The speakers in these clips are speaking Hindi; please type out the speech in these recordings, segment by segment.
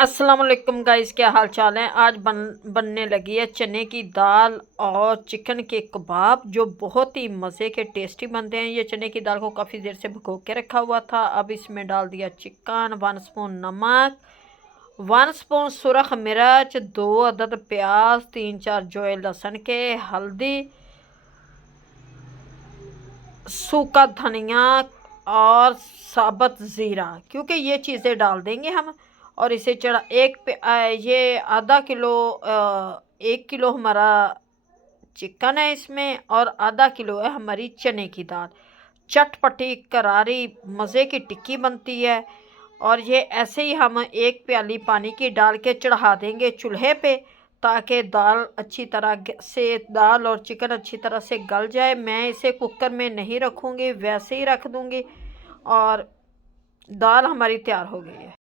अस्सलाम वालेकुम गाइस, क्या हाल चाल है। आज बनने लगी है चने की दाल और चिकन के कबाब जो बहुत ही मज़े के टेस्टी बनते हैं। ये चने की दाल को काफ़ी देर से भिगो के रखा हुआ था। अब इसमें डाल दिया चिकन, 1 स्पून नमक, 1 स्पून सुरख मिर्च, 2 अदद प्याज, 3-4 जोए लहसुन के, हल्दी, सूखा धनिया और साबुत ज़ीरा, क्योंकि ये चीज़ें डाल देंगे हम। और इसे चढ़ा ये आधा किलो 1 किलो हमारा चिकन है इसमें, और आधा किलो है हमारी चने की दाल। चटपटी करारी मज़े की टिक्की बनती है। और ये ऐसे ही हम 1 प्याली पानी की डाल के चढ़ा देंगे चूल्हे पे, ताकि दाल अच्छी तरह से दाल और चिकन अच्छी तरह से गल जाए। मैं इसे कुकर में नहीं रखूँगी, वैसे ही रख दूँगी। और दाल हमारी तैयार हो गई है।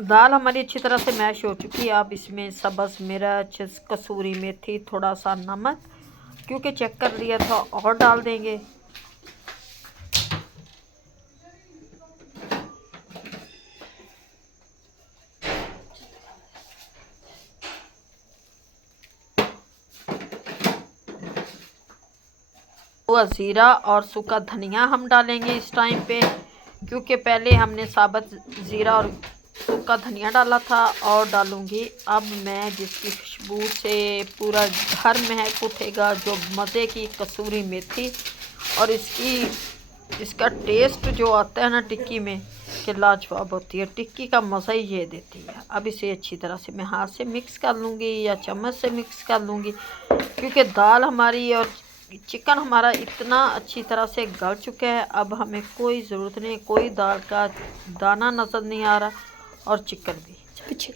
दाल हमारी अच्छी तरह से मैश हो चुकी है। अब इसमें सब्ज़ मिर्च, कसूरी मेथी, थोड़ा सा नमक, क्योंकि चेक कर लिया था, और डाल देंगे। हुआ ज़ीरा और सूखा धनिया हम डालेंगे इस टाइम पे, क्योंकि पहले हमने साबुत ज़ीरा और सूखा धनिया डाला था। और डालूँगी अब मैं, जिसकी खुशबू से पूरा घर महक उठेगा, जो मज़े की कसूरी मेथी। और इसका टेस्ट जो आता है ना टिक्की में, कि लाजवाब होती है। टिक्की का मज़ा ही ये देती है। अब इसे अच्छी तरह से मैं हाथ से मिक्स कर लूँगी या चम्मच से मिक्स कर लूँगी, क्योंकि दाल हमारी और चिकन हमारा इतना अच्छी तरह से गल चुका है। अब हमें कोई ज़रूरत नहीं, कोई दाल का दाना नज़र नहीं आ रहा, और चिकन भी पीछे।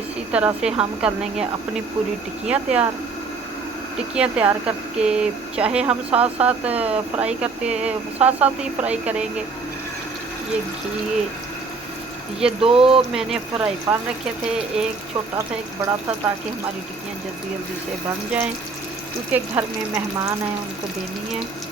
इसी तरह से हम कर लेंगे अपनी पूरी टिक्कियाँ तैयार करके, चाहे हम साथ साथ फ्राई करते, साथ साथ ही फ्राई करेंगे। ये घी, ये 2 मैंने फ्राई पैन रखे थे, एक छोटा था एक बड़ा था, ताकि हमारी टिक्कियाँ जल्दी जल्दी से बन जाएं, क्योंकि घर में मेहमान हैं, उनको देनी है।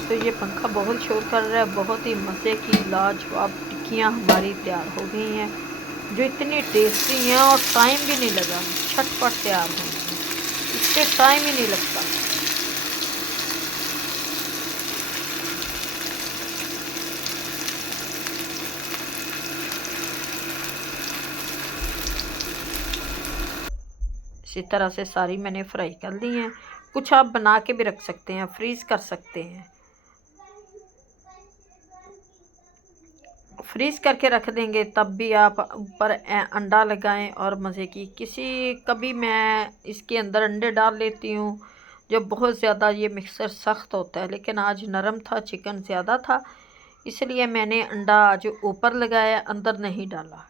तो ये पंखा बहुत शोर कर रहा है। बहुत ही मज़े की लाजवाब टिक्कियाँ हमारी तैयार हो गई हैं, जो इतनी टेस्टी हैं, और टाइम भी नहीं लगा, झटपट तैयार हो गई। इससे टाइम ही नहीं लगता। इसी तरह से सारी मैंने फ्राई कर ली हैं। कुछ आप बना के भी रख सकते हैं, फ्रीज़ कर सकते हैं, फ्रीज़ करके रख देंगे, तब भी आप ऊपर अंडा लगाएं। और मज़े की कभी मैं इसके अंदर अंडे डाल लेती हूँ, जब बहुत ज़्यादा ये मिक्सर सख्त होता है। लेकिन आज नरम था, चिकन ज़्यादा था, इसलिए मैंने अंडा आज ऊपर लगाया, अंदर नहीं डाला।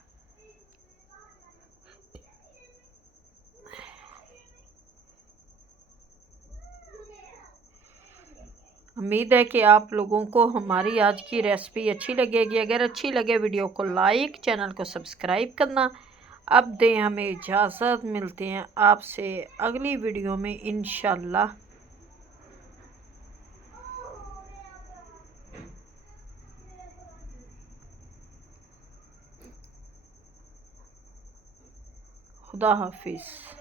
उम्मीद है कि आप लोगों को हमारी आज की रेसिपी अच्छी लगेगी। अगर अच्छी लगे वीडियो को लाइक, चैनल को सब्सक्राइब करना। अब दें हमें इजाज़त, मिलते हैं आपसे अगली वीडियो में इंशाल्लाह। खुदा हाफिज़।